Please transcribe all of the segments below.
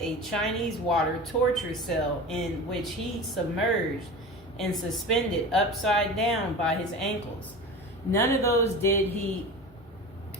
a Chinese water torture cell in which he submerged and suspended upside down by his ankles. None of those did he.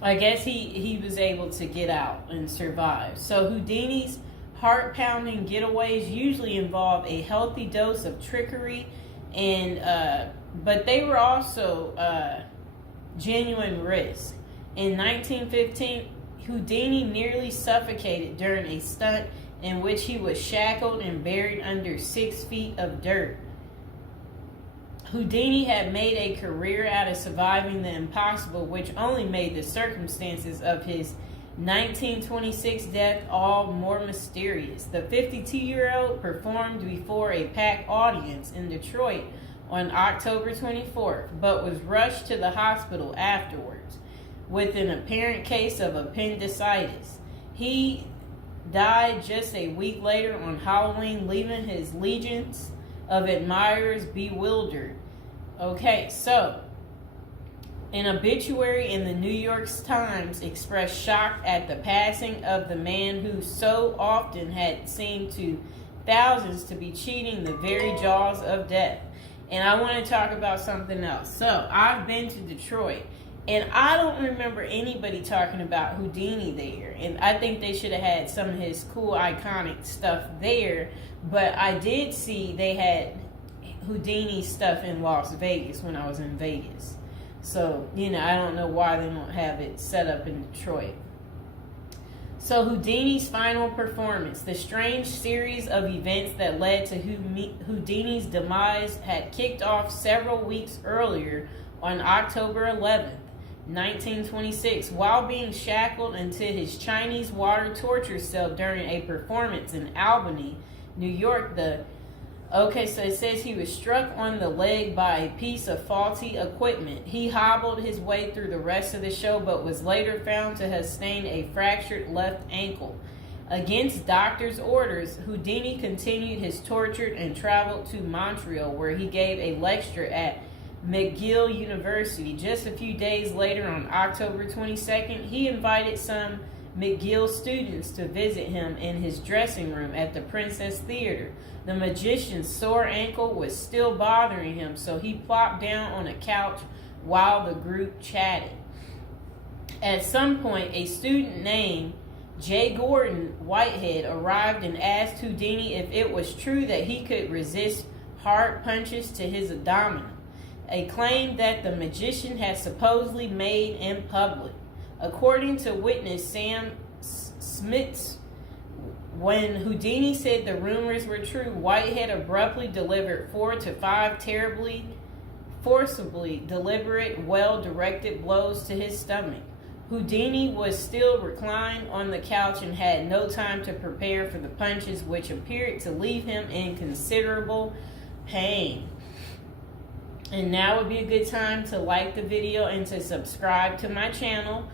I guess he was able to get out and survive. So Houdini's heart-pounding getaways usually involve a healthy dose of trickery, and but they were also genuine risks. In 1915, Houdini nearly suffocated during a stunt in which he was shackled and buried under 6 feet of dirt. Houdini had made a career out of surviving the impossible, which only made the circumstances of his 1926 death all more mysterious. The 52-year-old performed before a packed audience in Detroit on October 24th, but was rushed to the hospital afterwards with an apparent case of appendicitis. He died just a week later on Halloween, leaving his legions of admirers bewildered. Okay, so an obituary in the New York Times expressed shock at the passing of the man who so often had seemed to thousands to be cheating the very jaws of death. And I want to talk about something else. So I've been to Detroit, and I don't remember anybody talking about Houdini there. And I think they should have had some of his cool, iconic stuff there. But I did see they had Houdini stuff in Las Vegas when I was in Vegas. So, I don't know why they don't have it set up in Detroit. So Houdini's final performance. The strange series of events that led to Houdini's demise had kicked off several weeks earlier on October 11th, 1926, while being shackled into his Chinese water torture cell during a performance in Albany, New York. So it says he was struck on the leg by a piece of faulty equipment. He hobbled his way through the rest of the show, but was later found to have sustained a fractured left ankle. Against doctors' orders, Houdini continued his torture and traveled to Montreal, where he gave a lecture at McGill University. Just a few days later, on October 22nd, he invited some McGill students to visit him in his dressing room at the Princess Theater. The magician's sore ankle was still bothering him, so he plopped down on a couch while the group chatted. At some point, a student named J. Gordon Whitehead arrived and asked Houdini if it was true that he could resist hard punches to his abdomen, a claim that the magician had supposedly made in public. According to witness Sam Smits, when Houdini said the rumors were true, Whitehead abruptly delivered 4 to 5 terribly, forcibly deliberate, well-directed blows to his stomach. Houdini was still reclined on the couch and had no time to prepare for the punches, which appeared to leave him in considerable pain. And now would be a good time to like the video and to subscribe to my channel.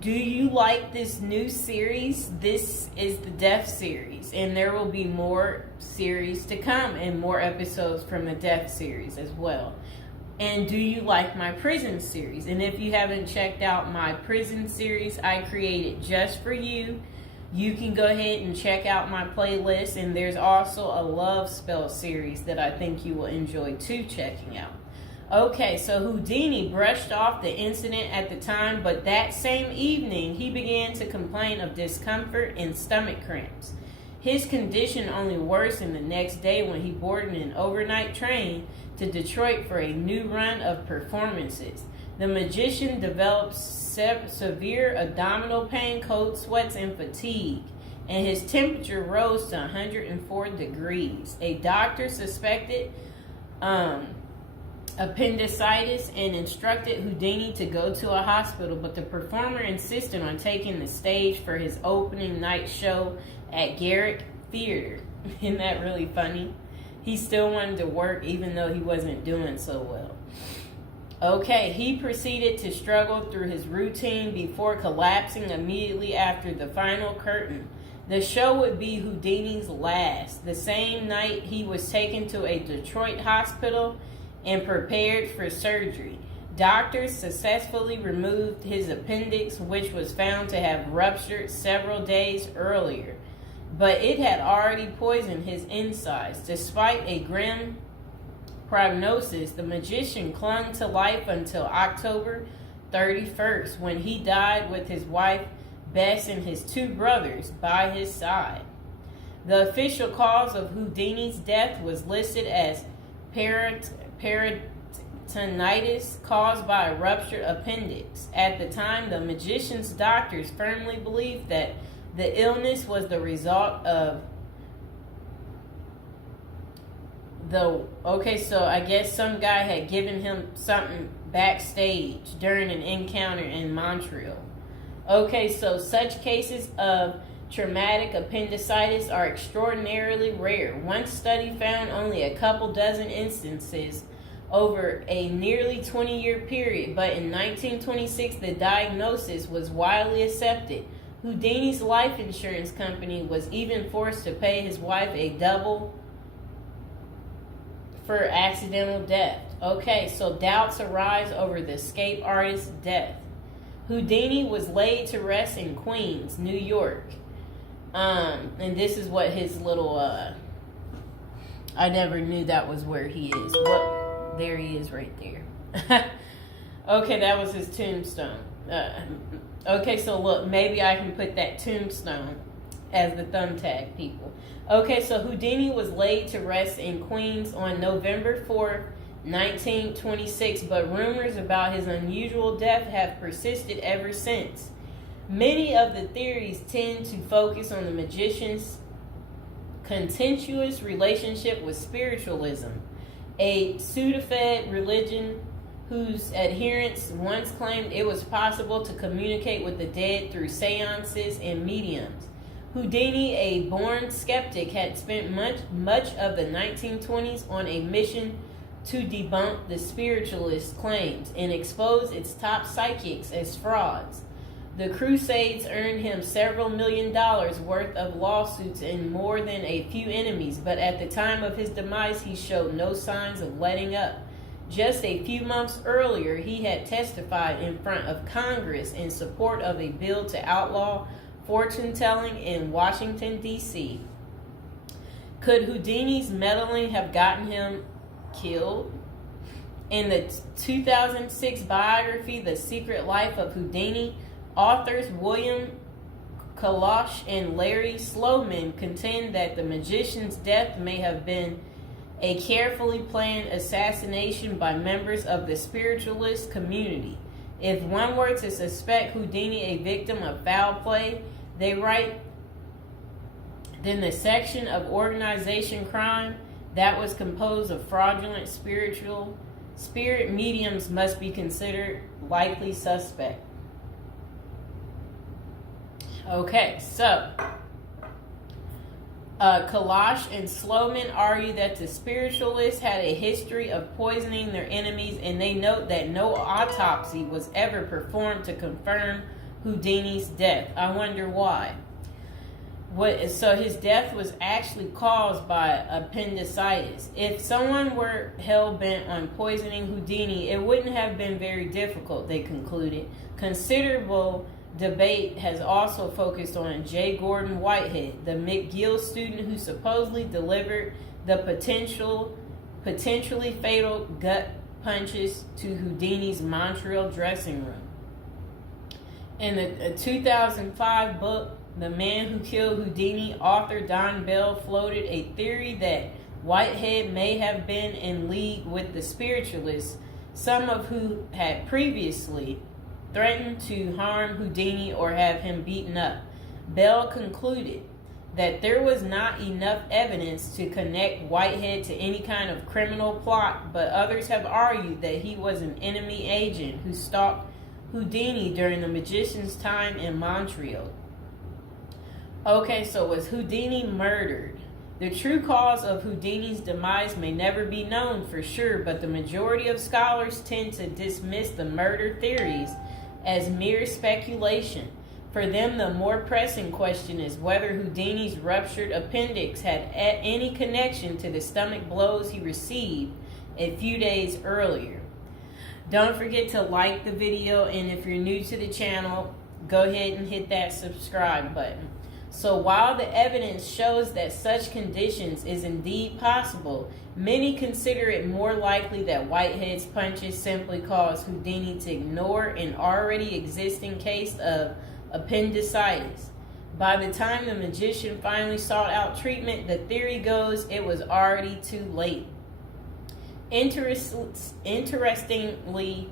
Do you like this new series? This is the Death series, and there will be more series to come and more episodes from the Death series as well. And do you like my prison series? And if you haven't checked out my prison series I created just for you, you can go ahead and check out my playlist. And there's also a love spell series that I think you will enjoy too checking out. Okay, so Houdini brushed off the incident at the time, but that same evening he began to complain of discomfort and stomach cramps. His condition only worsened the next day when he boarded an overnight train to Detroit for a new run of performances. The magician developed severe abdominal pain, cold sweats, and fatigue, and his temperature rose to 104 degrees. A doctor suspected appendicitis and instructed Houdini to go to a hospital, but the performer insisted on taking the stage for his opening night show at Garrick Theater. Isn't that really funny? He still wanted to work even though he wasn't doing so well. Okay, he proceeded to struggle through his routine before collapsing immediately after the final curtain. The show would be Houdini's last. The same night, he was taken to a Detroit hospital and prepared for surgery. Doctors successfully removed his appendix, which was found to have ruptured several days earlier. but it had already poisoned his insides. Despite a grim prognosis, the magician clung to life until October 31st, when he died with his wife Bess and his 2 brothers by his side. The official cause of Houdini's death was listed as peritonitis caused by a ruptured appendix. At the time, the magician's doctors firmly believed that the illness was the result of so I guess some guy had given him something backstage during an encounter in Montreal. Okay, so such cases of traumatic appendicitis are extraordinarily rare. One study found only a couple dozen instances over a nearly 20-year period, but in 1926 the diagnosis was widely accepted. Houdini's life insurance company was even forced to pay his wife a double for accidental death. Okay, so doubts arise over the escape artist's death. Houdini was laid to rest in Queens, New York. And this is what his little, I never knew that was where he is. Well, there he is right there. Okay, that was his tombstone. Okay, so look, maybe I can put that tombstone as the thumbtack, people. Okay, so Houdini was laid to rest in Queens on November 4th, 1926, but rumors about his unusual death have persisted ever since. Many of the theories tend to focus on the magician's contentious relationship with spiritualism, a pseudo-fed religion whose adherents once claimed it was possible to communicate with the dead through seances and mediums. Houdini, a born skeptic, had spent much of the 1920s on a mission to debunk the spiritualist claims and expose its top psychics as frauds. The crusades earned him several $1 million worth of lawsuits and more than a few enemies, but at the time of his demise he showed no signs of letting up. Just a few months earlier, he had testified in front of Congress in support of a bill to outlaw fortune-telling in Washington, D.C. Could Houdini's meddling have gotten him killed? In the 2006 biography, The Secret Life of Houdini, authors William Kalash and Larry Sloman contend that the magician's death may have been a carefully planned assassination by members of the spiritualist community. If one were to suspect Houdini a victim of foul play, they write, then the section of organization crime that was composed of fraudulent spirit mediums must be considered likely suspect. Okay, so Kalash and Sloman argue that the spiritualists had a history of poisoning their enemies, and they note that no autopsy was ever performed to confirm Houdini's death. I wonder why. So his death was actually caused by appendicitis. If someone were hell-bent on poisoning Houdini, it wouldn't have been very difficult, they concluded. Considerable debate has also focused on J. Gordon Whitehead, the McGill student who supposedly delivered the potentially fatal gut punches to Houdini's Montreal dressing room. In the 2005 book, The Man Who Killed Houdini, author Don Bell floated a theory that Whitehead may have been in league with the spiritualists, some of who had previously threatened to harm Houdini or have him beaten up. Bell concluded that there was not enough evidence to connect Whitehead to any kind of criminal plot, but others have argued that he was an enemy agent who stalked Houdini during the magician's time in Montreal. Okay, so was Houdini murdered? The true cause of Houdini's demise may never be known for sure, but the majority of scholars tend to dismiss the murder theories as mere speculation. For them, the more pressing question is whether Houdini's ruptured appendix had any connection to the stomach blows he received a few days earlier. Don't forget to like the video, and if you're new to the channel, go ahead and hit that subscribe button. So while the evidence shows that such conditions is indeed possible, many consider it more likely that Whitehead's punches simply caused Houdini to ignore an already existing case of appendicitis. By the time the magician finally sought out treatment, the theory goes it was already too late. Interestingly,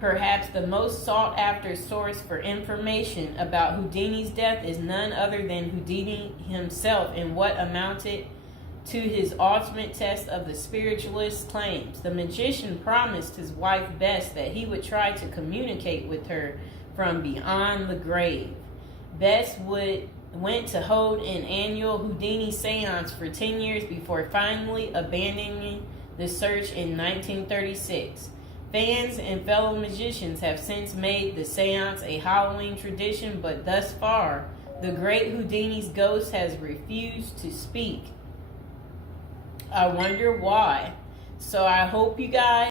perhaps the most sought after source for information about Houdini's death is none other than Houdini himself in what amounted to his ultimate test of the spiritualist's claims. The magician promised his wife Bess that he would try to communicate with her from beyond the grave. Bess went to hold an annual Houdini seance for 10 years before finally abandoning the search in 1936. Fans and fellow magicians have since made the seance a Halloween tradition, but thus far, the great Houdini's ghost has refused to speak. I wonder why. So I hope you guys